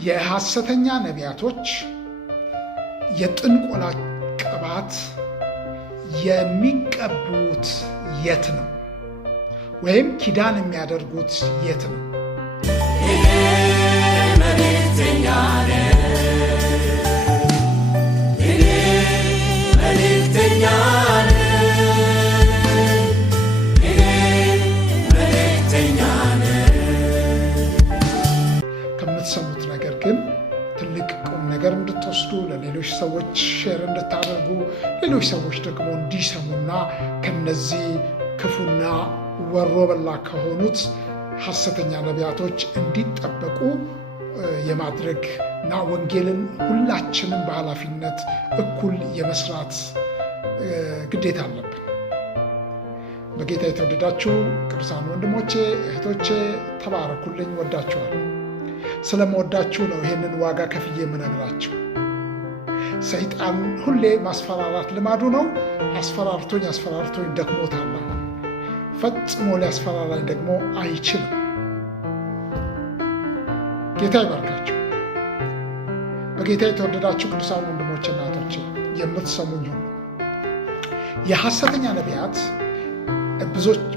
የሐሰተኛ ነቢያቶች የጥንቆላ ቅባት የሚቀቡት የት ነው? ወይም ኪዳን የሚያደርጉት የት ነው? ከምትሰሙት ነገር ግን ትልቅ ቁም ነገር እንድትወስዱ፣ ለሌሎች ሰዎች ሼር እንድታደርጉ፣ ሌሎች ሰዎች ደግሞ እንዲሰሙና ከነዚህ ክፉና ወሮ በላ ከሆኑት ሐሰተኛ ነቢያቶች እንዲጠበቁ የማድረግ እና ወንጌልን ሁላችንም በኃላፊነት እኩል የመስራት ግዴታ አለብን። በጌታ የተወደዳችሁ ቅዱሳን ወንድሞቼ እህቶቼ፣ ተባረኩልኝ። ወዳችኋለሁ። ስለምወዳችሁ ነው ይህንን ዋጋ ከፍዬ የምነግራችሁ። ሰይጣን ሁሌ ማስፈራራት ልማዱ ነው። አስፈራርቶኝ ደክሞታል። ፈጽሞ ሊያስፈራራኝ ደግሞ አይችልም። ጌታ ይባርካችሁ። በጌታ የተወደዳችሁ ቅዱሳን ወንድሞችና እህቶቼ የምትሰሙኝ ሁሉ የሐሰተኛ ነቢያት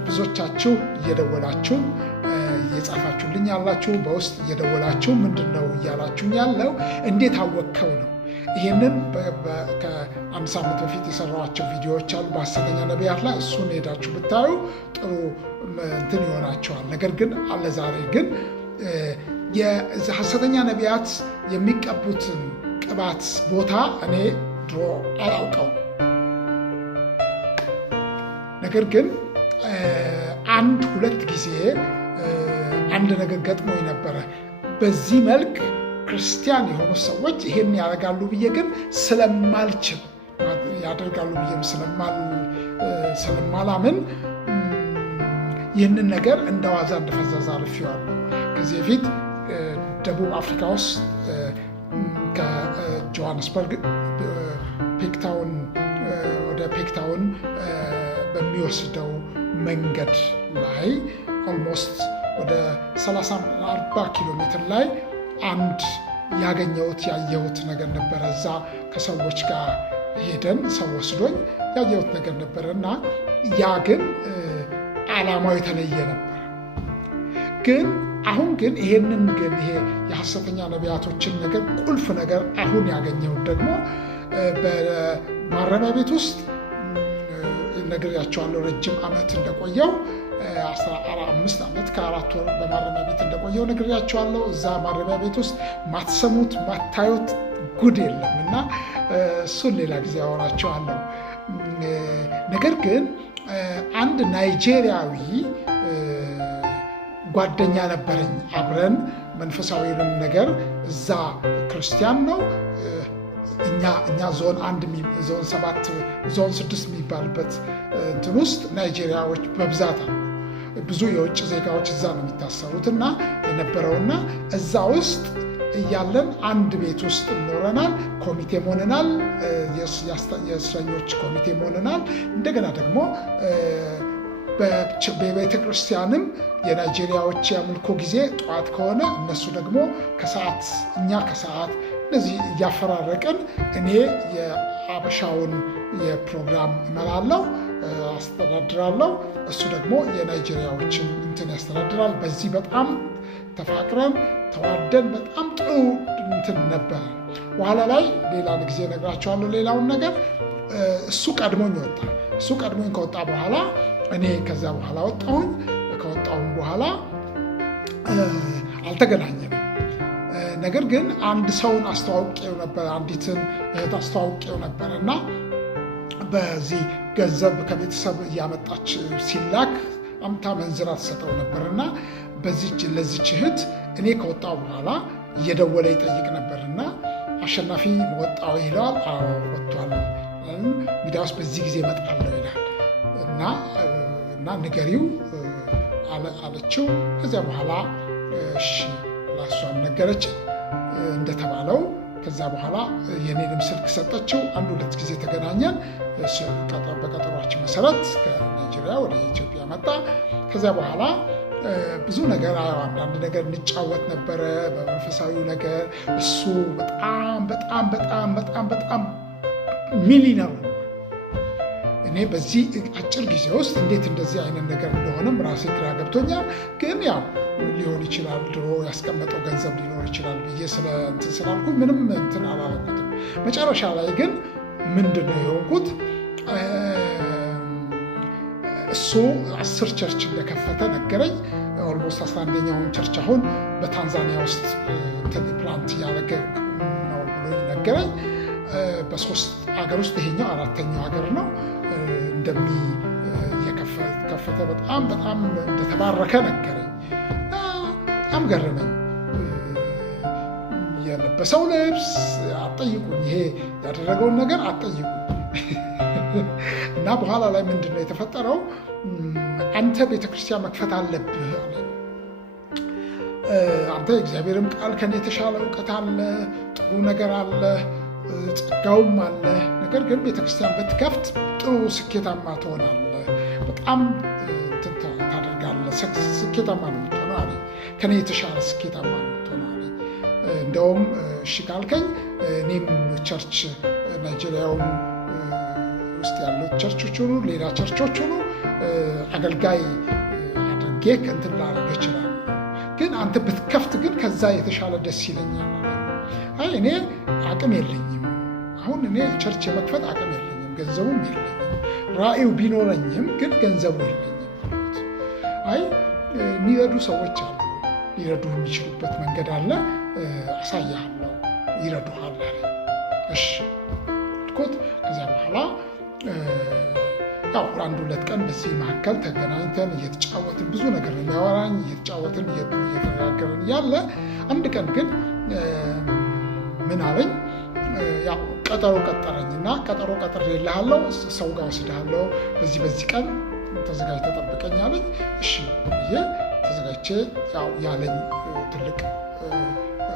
ብዙዎቻችሁ እየደወላችሁ እየጻፋችሁልኝ ያላችሁ፣ በውስጥ እየደወላችሁ ምንድን ነው እያላችሁ ያለው እንዴት አወቅከው ነው። ይህንን ከአንድ ሳምንት በፊት የሰራኋቸው ቪዲዮዎች አሉ በሐሰተኛ ነቢያት ላይ። እሱን ሄዳችሁ ብታዩ ጥሩ እንትን ይሆናቸዋል። ነገር ግን ዛሬ ግን የሐሰተኛ ነቢያት የሚቀቡትን ቅባት ቦታ እኔ ድሮ አላውቀው። ነገር ግን አንድ ሁለት ጊዜ አንድ ነገር ገጥሞኝ ነበረ። በዚህ መልክ ክርስቲያን የሆኑ ሰዎች ይሄን ያደርጋሉ ብዬ ግን ስለማልችል ያደርጋሉ ብዬም ስለማላምን ይህንን ነገር እንደዋዛ እንደፈዛዛ አልፌዋለሁ። ከዚህ በፊት ደቡብ አፍሪካ ውስጥ ከጆሃንስበርግ ወደ ፔክታውን በሚወስደው መንገድ ላይ ኦልሞስት ወደ 30-40 ኪሎ ሜትር ላይ አንድ ያየሁት ነገር ነበረ። እዛ ከሰዎች ጋር ሄደን ሰው ወስዶኝ ያየሁት ነገር ነበረ እና ያ ግን ዓላማው የተለየ ነበር። ግን አሁን ግን ይሄ የሐሰተኛ ነቢያቶችን ነገር ቁልፍ ነገር አሁን ያገኘሁት ደግሞ በማረሚያ ቤት ውስጥ ነግሬያቸዋለሁ። ረጅም ዓመት እንደቆየው 15 ዓመት ከ4 ወር በማረሚያ ቤት እንደቆየው ነግሬያቸዋለሁ። እዛ ማረሚያ ቤት ውስጥ ማትሰሙት ማታዩት ጉድ የለም እና እሱን ሌላ ጊዜ አወራቸዋለሁ። ነገር ግን አንድ ናይጄሪያዊ ጓደኛ ነበረኝ። አብረን መንፈሳዊንም ነገር እዛ ክርስቲያን ነው። እኛ ዞን 7 ዞን 6 የሚባልበት እንትን ውስጥ ናይጄሪያዎች በብዛት አሉ። ብዙ የውጭ ዜጋዎች እዛ ነው የሚታሰሩት እና የነበረውና እዛ ውስጥ እያለን አንድ ቤት ውስጥ ኖረናል። ኮሚቴም ሆነናል፣ የእስረኞች ኮሚቴም ሆነናል። እንደገና ደግሞ በቤተ ክርስቲያንም የናይጄሪያዎች የአምልኮ ጊዜ ጠዋት ከሆነ እነሱ ደግሞ ከሰዓት፣ እኛ ከሰዓት፣ እነዚህ እያፈራረቅን እኔ የአበሻውን የፕሮግራም እመራለሁ፣ አስተዳድራለሁ። እሱ ደግሞ የናይጄሪያዎችን እንትን ያስተዳድራል። በዚህ በጣም ተፋቅረን ተዋደን በጣም ጥሩ እንትን ነበረ። በኋላ ላይ ሌላ ጊዜ እነግራቸዋለሁ ሌላውን ነገር። እሱ ቀድሞኝ ወጣ። እሱ ቀድሞኝ ከወጣ በኋላ እኔ ከዛ በኋላ ወጣሁኝ። ከወጣሁም በኋላ አልተገናኘንም። ነገር ግን አንድ ሰውን አስተዋውቄው ነበር፣ አንዲትን እህት አስተዋውቄው ነበር እና በዚህ ገንዘብ ከቤተሰብ እያመጣች ሲላክ አምታ መንዝራ ትሰጠው ነበር እና ለዚች እህት እኔ ከወጣሁ በኋላ እየደወለ ይጠይቅ ነበርና አሸናፊ ወጣው ይለዋል። አዎ ወጥቷል። እንግዲያውስ በዚህ ጊዜ እመጣለሁ ይላል እና ንገሪው አለችው። ከዚያ በኋላ እሺ ላሷን ነገረች እንደተባለው። ከዛ በኋላ የኔንም ስልክ ሰጠችው። 1-2 ጊዜ ተገናኘን። በቀጠሯችን መሰረት ከናይጄሪያ ወደ ኢትዮጵያ መጣ። ከዚያ በኋላ ብዙ ነገር አንዳንድ ነገር እንጫወት ነበረ በመንፈሳዊ ነገር። እሱ በጣም በጣም በጣም በጣም በጣም ሚሊነር ነው። እኔ በዚህ አጭር ጊዜ ውስጥ እንዴት እንደዚህ አይነት ነገር እንደሆነም ራሴ ግራ ገብቶኛል። ግን ያው ሊሆን ይችላል ድሮ ያስቀመጠው ገንዘብ ሊኖር ይችላል ብዬ እንትን ስላልኩ ምንም እንትን አላረኩትም። መጨረሻ ላይ ግን ምንድን ነው የሆንኩት? እሱ 10 ቸርች እንደከፈተ ነገረኝ። ኦልሞስት 11ኛውን ቸርች አሁን በታንዛኒያ ውስጥ ፕላንት እያደረገ ነው ብሎ ነገረኝ። በ3 ሀገር ውስጥ ይሄኛው 4ኛው ሀገር ነው እንደሚከፈተ በጣም በጣም እንደተባረከ ነገረኝ። በጣም ገረመኝ። የለበሰው ልብስ አትጠይቁኝ፣ ይሄ ያደረገውን ነገር አትጠይቁኝ። እና በኋላ ላይ ምንድነው የተፈጠረው? አንተ ቤተክርስቲያን መክፈት አለብህ አለ። አንተ የእግዚአብሔርም ቃል ከኔ የተሻለ እውቀት አለ፣ ጥሩ ነገር አለ፣ ጸጋውም አለ። ነገር ግን ቤተክርስቲያን ብትከፍት ጥሩ ስኬታማ ትሆናለህ፣ በጣም ታደርጋለህ፣ ስኬታማ ነው የምትሆነው አለ። ከኔ የተሻለ ስኬታማ ነው የምትሆነው አለ። እንደውም እሺ ካልከኝ እኔም ቸርች ናይጄሪያውም ውስጥ ያሉት ቸርቾች ሁሉ ሌላ ቸርቾች ሁሉ አገልጋይ አድርጌ እንትን ላደርግ ይችላል። ግን አንተ ብትከፍት ግን ከዛ የተሻለ ደስ ይለኛል። አይ እኔ አቅም የለኝም፣ አሁን እኔ ቸርች የመክፈት አቅም የለኝም፣ ገንዘቡም የለኝም፣ ራእዩ ቢኖረኝም ግን ገንዘቡ የለኝም። አይ የሚረዱ ሰዎች አሉ፣ ሊረዱ የሚችሉበት መንገድ አለ፣ አሳያለሁ፣ ይረዱሃል አለ። እሺ አልኩት። ከዚያ በኋላ ያው 1-2 ቀን በዚህ መካከል ተገናኝተን እየተጫወትን ብዙ ነገር የሚያወራኝ እየተጫወትን እየተነጋገርን ያለ አንድ ቀን ግን ምን አለኝ? ያው ቀጠሮ ቀጠረኝና ቀጠሮ ቀጥሬልሃለሁ፣ ሰው ጋር ወስድሃለሁ፣ በዚህ ቀን ተዘጋጅተህ ጠብቀኝ አለኝ። እሺ ብዬ ተዘጋጅቼ ያው ያለኝ ትልቅ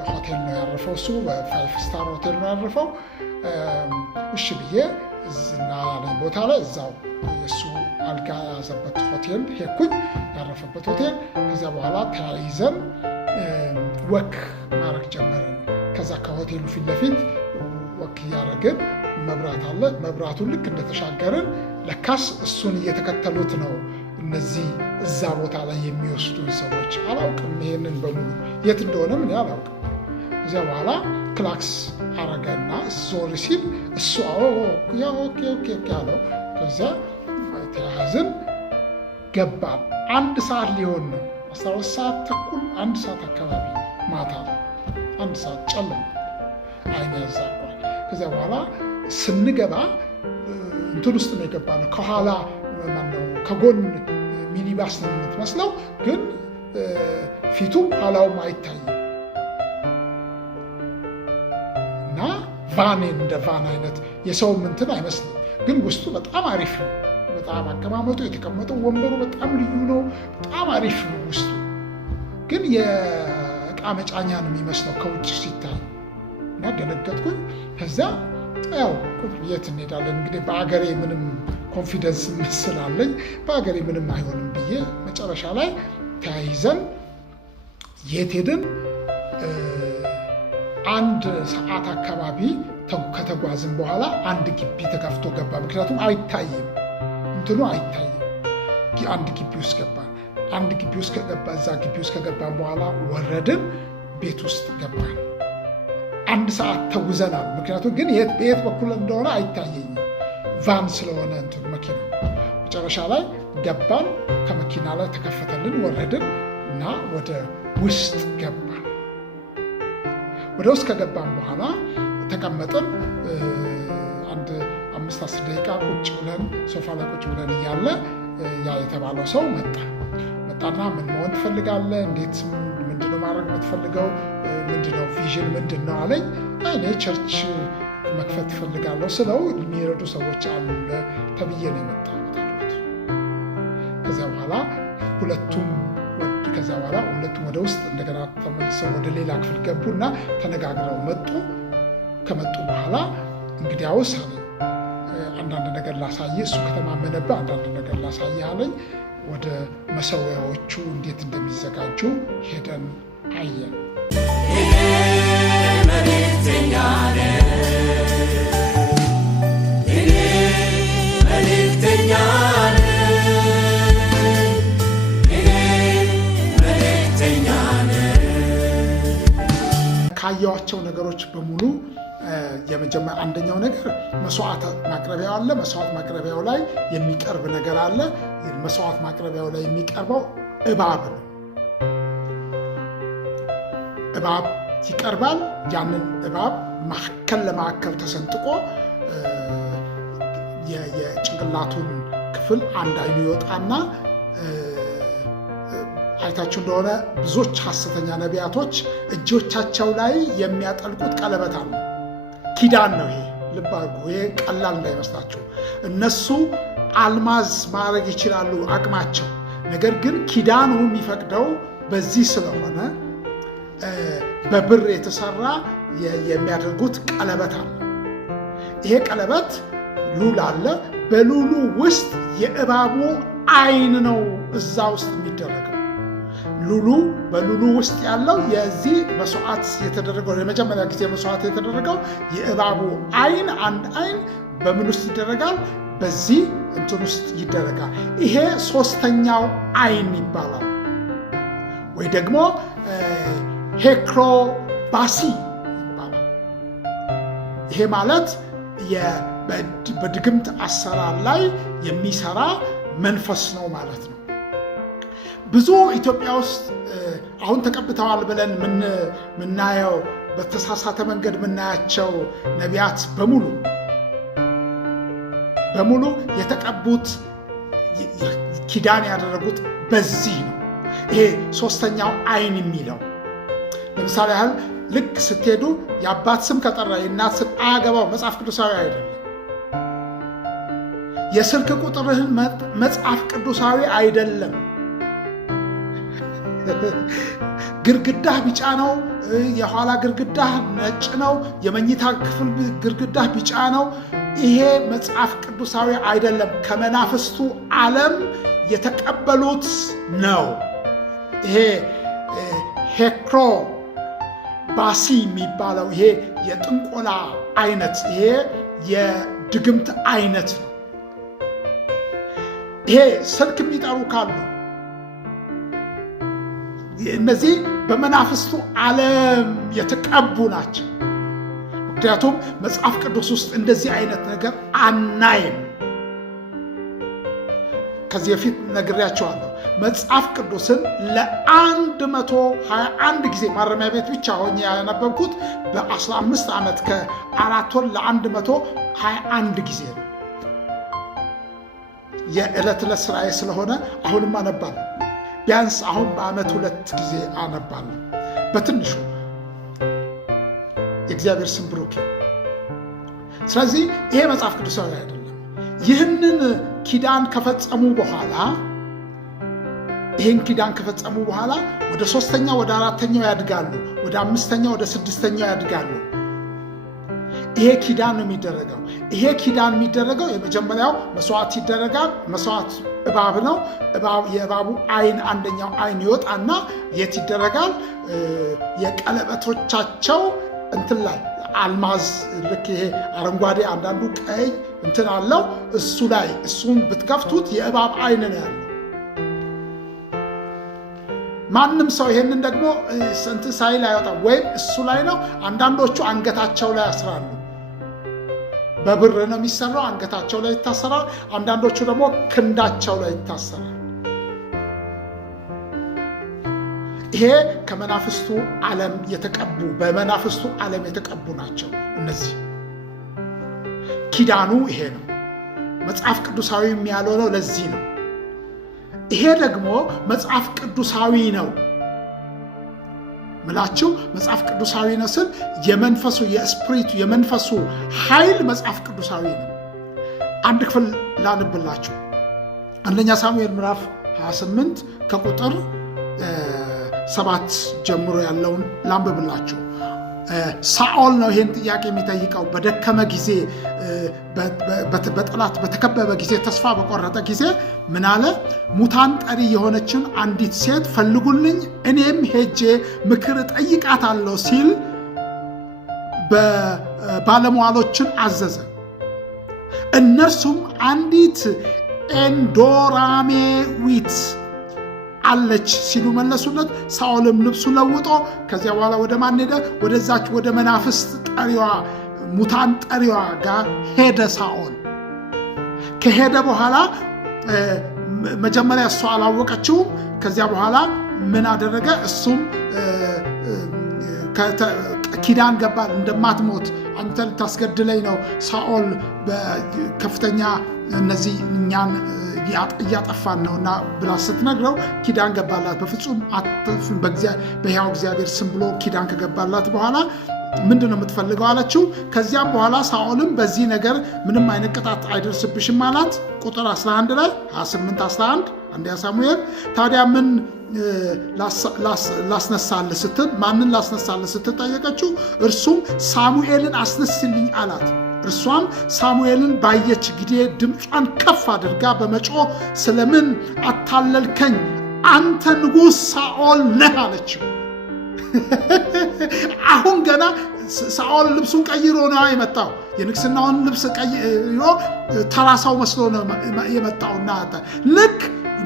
ሆቴል ነው ያረፈው፣ እሱ በ5 ስታር ሆቴል ነው ያረፈው። እሺ ብዬ እና ያለኝ ቦታ ላይ እዛው የእሱ አልጋ ያዘበት ሆቴል ሄድኩኝ፣ ያረፈበት ሆቴል። ከዚያ በኋላ ተያይዘን ወክ ማድረግ ጀመርን። ከዛ ከሆቴሉ ፊት ለፊት ወክ እያደረግን መብራት አለ። መብራቱን ልክ እንደተሻገርን ለካስ እሱን እየተከተሉት ነው እነዚህ እዛ ቦታ ላይ የሚወስዱ ሰዎች። አላውቅም ይሄንን በሙሉ የት እንደሆነ ምን አላውቅም። ከዚያ በኋላ ክላክስ አረገና ዞር ሲል እሱ ኦኬ ያለው። ከዚያ ተያዝን ገባን። 1 ሰዓት ሊሆን ነው፣ 12 ሰዓት ተኩል 1 ሰዓት አካባቢ ማታ 1 ሰዓት ጨለማ፣ አይን ያዛቋል። ከዚያ በኋላ ስንገባ እንትን ውስጥ ነው የገባ ነው። ከኋላ ከጎን ሚኒባስ ነው የምትመስለው፣ ግን ፊቱም ኋላውም አይታይም እና እንደ ቫን አይነት የሰውም እንትን አይመስልም፣ ግን ውስጡ በጣም አሪፍ ነው። በጣም አቀማመጡ፣ የተቀመጠው ወንበሩ በጣም ልዩ ነው። በጣም አሪፍ ነው ውስጡ፣ ግን የእቃ መጫኛ ነው የሚመስለው ከውጭ ሲታይ እና ደነገጥኩኝ። ከዛ ያው የት እንሄዳለን እንግዲህ በአገሬ ምንም ኮንፊደንስ ስላለኝ በአገሬ ምንም አይሆንም ብዬ መጨረሻ ላይ ተያይዘን የት ሄድን? 1 ሰዓት አካባቢ ከተጓዝን በኋላ አንድ ግቢ ተከፍቶ ገባ። ምክንያቱም አይታይም፣ እንትኑ አይታይም። አንድ ግቢ ውስጥ ገባን። አንድ ግቢ ውስጥ እዛ ግቢ ውስጥ ከገባን በኋላ ወረድን፣ ቤት ውስጥ ገባን። 1 ሰዓት ተጉዘናል። ምክንያቱም ግን በየት በኩል እንደሆነ አይታየኝም፣ ቫን ስለሆነ እንትኑ መኪና። መጨረሻ ላይ ገባን፣ ከመኪና ላይ ተከፈተልን፣ ወረድን እና ወደ ውስጥ ገባን። ወደ ውስጥ ከገባን በኋላ ተቀመጥን። አንድ 5-10 ደቂቃ ቁጭ ብለን ሶፋ ላይ ቁጭ ብለን እያለ ያ የተባለው ሰው መጣና ምን መሆን ትፈልጋለህ? እንዴት ምንድነው ማድረግ የምትፈልገው? ምንድነው ቪዥን ምንድነው አለኝ። እኔ ቸርች መክፈት ትፈልጋለሁ ስለው የሚረዱ ሰዎች አሉ ተብዬ ነው የመጣሁት አልኩት። ከዚያ በኋላ ሁለቱም ወደ ውስጥ እንደገና ተመልሰው ወደ ሌላ ክፍል ገቡና ተነጋግረው መጡ። ከመጡ በኋላ እንግዲያውስ አለኝ አንዳንድ ነገር ላሳየ፣ እሱ ከተማመነበት አንዳንድ ነገር ላሳየ አለኝ። ወደ መሰዊያዎቹ እንዴት እንደሚዘጋጁ ሄደን አየን። ካየኋቸው ነገሮች በሙሉ አንደኛው ነገር መስዋዕት ማቅረቢያው አለ። መስዋዕት ማቅረቢያው ላይ የሚቀርብ ነገር አለ። መስዋዕት ማቅረቢያው ላይ የሚቀርበው እባብ ነው። እባብ ይቀርባል። ያንን እባብ ማዕከል ለማዕከል ተሰንጥቆ የጭንቅላቱን ክፍል አንድ አይኑ ይወጣና አይታችሁ እንደሆነ ብዙዎች ሐሰተኛ ነቢያቶች እጆቻቸው ላይ የሚያጠልቁት ቀለበት አለ። ኪዳን ነው ይሄ። ልብ አድርጉ። ይሄ ቀላል እንዳይመስላችሁ። እነሱ አልማዝ ማድረግ ይችላሉ አቅማቸው። ነገር ግን ኪዳኑ የሚፈቅደው በዚህ ስለሆነ በብር የተሰራ የሚያደርጉት ቀለበት አለ። ይሄ ቀለበት ሉል አለ። በሉሉ ውስጥ የእባቡ አይን ነው እዛ ውስጥ የሚደረገው። በሉሉ ውስጥ ያለው የዚህ መስዋዕት የተደረገው የመጀመሪያ ጊዜ መስዋዕት የተደረገው የእባቡ አይን፣ አንድ አይን በምን ውስጥ ይደረጋል? በዚህ እንትን ውስጥ ይደረጋል። ይሄ ሶስተኛው አይን ይባላል። ወይ ደግሞ ሄክሮባሲ ይባላል። ይሄ ማለት በድግምት አሰራር ላይ የሚሰራ መንፈስ ነው ማለት ነው። ብዙ ኢትዮጵያ ውስጥ አሁን ተቀብተዋል ብለን ምናየው በተሳሳተ መንገድ ምናያቸው ነቢያት በሙሉ የተቀቡት ኪዳን ያደረጉት በዚህ ነው። ይሄ ሶስተኛው አይን የሚለው ለምሳሌ ያህል ልክ ስትሄዱ የአባት ስም ከጠራ የእናት ስም አያገባው፣ መጽሐፍ ቅዱሳዊ አይደለም። የስልክ ቁጥርህን መጽሐፍ ቅዱሳዊ አይደለም። ግርግዳህ ቢጫ ነው፣ የኋላ ግርግዳህ ነጭ ነው፣ የመኝታ ክፍል ግርግዳህ ቢጫ ነው። ይሄ መጽሐፍ ቅዱሳዊ አይደለም። ከመናፍስቱ ዓለም የተቀበሉት ነው። ይሄ ሄክሮባሲ የሚባለው ይሄ የጥንቆላ አይነት፣ ይሄ የድግምት አይነት ነው። ይሄ ስልክ የሚጠሩ ካሉ እነዚህ በመናፍስቱ ዓለም የተቀቡ ናቸው። ምክንያቱም መጽሐፍ ቅዱስ ውስጥ እንደዚህ አይነት ነገር አናይም። ከዚህ በፊት ነግሬያቸዋለሁ። መጽሐፍ ቅዱስን ለ121 ጊዜ ማረሚያ ቤት ብቻ ሆኜ ያነበብኩት በ15 ዓመት ከ4 ወር ለ121 ጊዜ ነው። የዕለት ዕለት ስራዬ ስለሆነ አሁንም አነባለሁ። ቢያንስ አሁን በዓመት 2 ጊዜ አነባለሁ በትንሹ። የእግዚአብሔር ስም ብሩክ። ስለዚህ ይሄ መጽሐፍ ቅዱሳዊ አይደለም። ይህንን ኪዳን ከፈጸሙ በኋላ ወደ 3ኛው ወደ 4ኛው ያድጋሉ፣ ወደ 5ኛው ወደ 6ኛው ያድጋሉ። ይሄ ኪዳን ነው የሚደረገው። ይሄ ኪዳን የሚደረገው የመጀመሪያው መስዋዕት ይደረጋል። መስዋዕት እባብ ነው። የእባቡ አይን አንደኛው አይን ይወጣና የት ይደረጋል? የቀለበቶቻቸው እንትን ላይ አልማዝ፣ ልክ ይሄ አረንጓዴ አንዳንዱ ቀይ እንትን አለው። እሱ ላይ እሱን ብትከፍቱት የእባብ አይን ነው ያለው። ማንም ሰው ይሄንን ደግሞ እንትን ሳይል አይወጣም። ወይም እሱ ላይ ነው። አንዳንዶቹ አንገታቸው ላይ ያስራሉ። በብር ነው የሚሰራው። አንገታቸው ላይ ይታሰራል። አንዳንዶቹ ደግሞ ክንዳቸው ላይ ይታሰራል። ይሄ ከመናፍስቱ ዓለም የተቀቡ በመናፍስቱ ዓለም የተቀቡ ናቸው። እነዚህ ኪዳኑ ይሄ ነው። መጽሐፍ ቅዱሳዊ የሚያልሆነው ለዚህ ነው። ይሄ ደግሞ መጽሐፍ ቅዱሳዊ ነው ምላችሁ። መጽሐፍ ቅዱሳዊ ነው ስል የመንፈሱ የስፕሪቱ የመንፈሱ ኃይል መጽሐፍ ቅዱሳዊ ነው። አንድ ክፍል ላንብላችሁ። አንደኛ ሳሙኤል ምዕራፍ 28 ከቁጥር 7 ጀምሮ ያለውን ላንብብላችሁ። ሳኦል ነው ይሄን ጥያቄ የሚጠይቀው። በደከመ ጊዜ፣ በጠላት በተከበበ ጊዜ፣ ተስፋ በቆረጠ ጊዜ ምን አለ? ሙታን ጠሪ የሆነችን አንዲት ሴት ፈልጉልኝ፣ እኔም ሄጄ ምክር ጠይቃታለሁ ሲል ባለሟሎችን አዘዘ። እነርሱም አንዲት ኤንዶራሜዊት አለች ሲሉ መለሱለት። ሳኦልም ልብሱ ለውጦ ከዚያ በኋላ ወደ ማን ሄደ? ወደዛች ወደ መናፍስት ጠሪዋ ሙታን ጠሪዋ ጋር ሄደ። ሳኦል ከሄደ በኋላ መጀመሪያ እሷ አላወቀችውም። ከዚያ በኋላ ምን አደረገ? እሱም ኪዳን ገባል። እንደማትሞት አንተ ልታስገድለኝ ነው ሳኦል በከፍተኛ እነዚህ እኛን እያጠፋን ነውና ብላ ስትነግረው ኪዳን ገባላት። በፍጹም አትፍም በሕያው እግዚአብሔር ስም ብሎ ኪዳን ከገባላት በኋላ ምንድን ነው የምትፈልገው አለችው። ከዚያም በኋላ ሳኦልም በዚህ ነገር ምንም አይነት ቅጣት አይደርስብሽም አላት። ቁጥር 11 ላይ 28-11 አንደኛ ሳሙኤል። ታዲያ ምን ላስነሳልህ ስትል ማንን ላስነሳልህ ስትል ጠየቀችው። እርሱም ሳሙኤልን አስነስልኝ አላት። እርሷም ሳሙኤልን ባየች ጊዜ ድምጿን ከፍ አድርጋ በመጮህ ስለምን አታለልከኝ? አንተ ንጉሥ ሳኦል ነህ አለችው። አሁን ገና ሳኦል ልብሱን ቀይሮ ነው የመጣው። የንግስናውን ልብስ ቀይሮ ተራሳው መስሎ ነው የመጣውና ልክ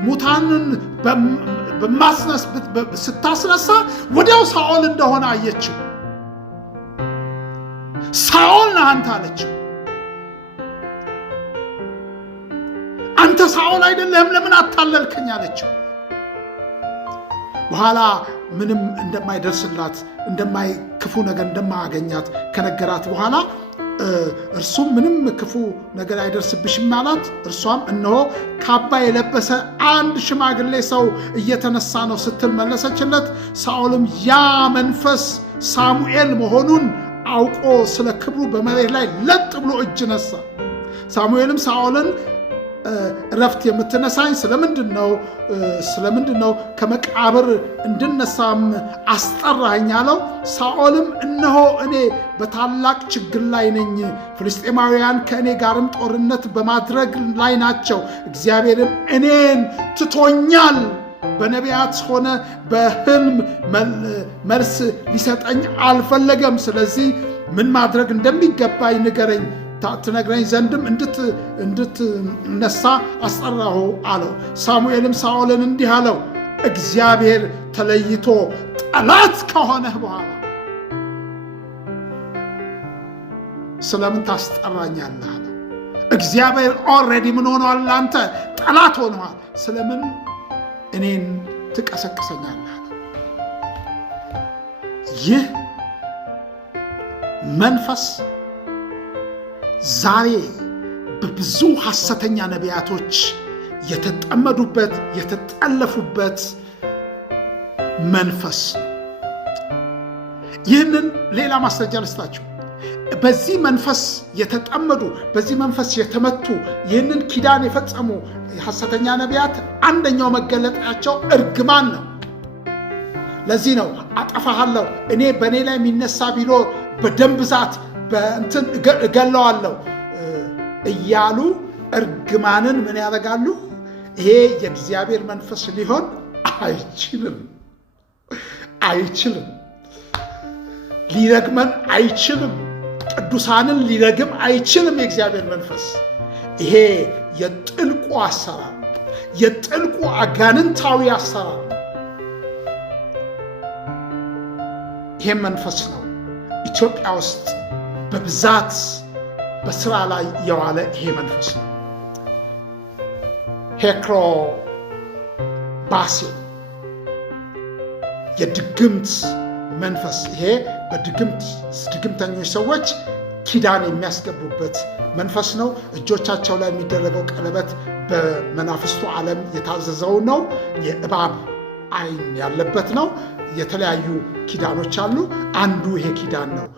ሙታንን ስታስነሳ ወዲያው ሳኦል እንደሆነ አየችው። ሳኦል ነህ አንተ አለችው። አንተ ሳኦል አይደለህም፣ ለምን አታለልከኝ አለችው። በኋላ ምንም እንደማይደርስላት ክፉ ነገር እንደማያገኛት ከነገራት በኋላ እርሱም ምንም ክፉ ነገር አይደርስብሽም አላት። እርሷም እነሆ ካባ የለበሰ አንድ ሽማግሌ ሰው እየተነሳ ነው ስትል መለሰችለት። ሳኦልም ያ መንፈስ ሳሙኤል መሆኑን አውቆ ስለ ክብሩ በመሬት ላይ ለጥ ብሎ እጅ ነሳ። ሳሙኤልም ሳኦልን እረፍት የምትነሳኝ ስለምንድን ነው ከመቃብር እንድነሳም አስጠራኝ አለው። ሳኦልም እነሆ እኔ በታላቅ ችግር ላይ ነኝ፣ ፍልስጤማውያን ከእኔ ጋርም ጦርነት በማድረግ ላይ ናቸው፣ እግዚአብሔርም እኔን ትቶኛል፣ በነቢያት ሆነ በሕልም መልስ ሊሰጠኝ አልፈለገም። ስለዚህ ምን ማድረግ እንደሚገባኝ ንገረኝ፣ ትነግረኝ ዘንድም እንድትነሳ አስጠራሁ አለው። ሳሙኤልም ሳኦልን እንዲህ አለው፣ እግዚአብሔር ተለይቶ ጠላት ከሆነህ በኋላ ስለምን ታስጠራኛለህ አለው። እግዚአብሔር ኦልሬዲ ምን ሆኗል? አንተ ጠላት ሆነዋል። ስለምን እኔን ትቀሰቅሰኛለህ አለው። ይህ መንፈስ ዛሬ በብዙ ሐሰተኛ ነቢያቶች የተጠመዱበት የተጠለፉበት መንፈስ። ይህንን ሌላ ማስረጃ ልስጣችሁ። በዚህ መንፈስ የተጠመዱ በዚህ መንፈስ የተመቱ ይህንን ኪዳን የፈጸሙ ሐሰተኛ ነቢያት አንደኛው መገለጣቸው እርግማን ነው። ለዚህ ነው አጠፋሃለሁ፣ እኔ በእኔ ላይ የሚነሳ ቢኖር በደም ብዛት በእንትን እገለዋለሁ እያሉ እርግማንን ምን ያደርጋሉ? ይሄ የእግዚአብሔር መንፈስ ሊሆን አይችልም። ሊረግመን አይችልም። ቅዱሳንን ሊረግም አይችልም የእግዚአብሔር መንፈስ። ይሄ የጥልቁ አሰራር፣ የጥልቁ አጋንንታዊ አሰራር ይሄ መንፈስ ነው ኢትዮጵያ ውስጥ በብዛት በስራ ላይ የዋለ። ይሄ መንፈስ ነው ሄክሮ ባሴ፣ የድግምት መንፈስ። ይሄ በድግምተኞች ሰዎች ኪዳን የሚያስገቡበት መንፈስ ነው። እጆቻቸው ላይ የሚደረገው ቀለበት በመናፍስቱ ዓለም የታዘዘው ነው። የእባብ ዓይን ያለበት ነው። የተለያዩ ኪዳኖች አሉ። አንዱ ይሄ ኪዳን ነው።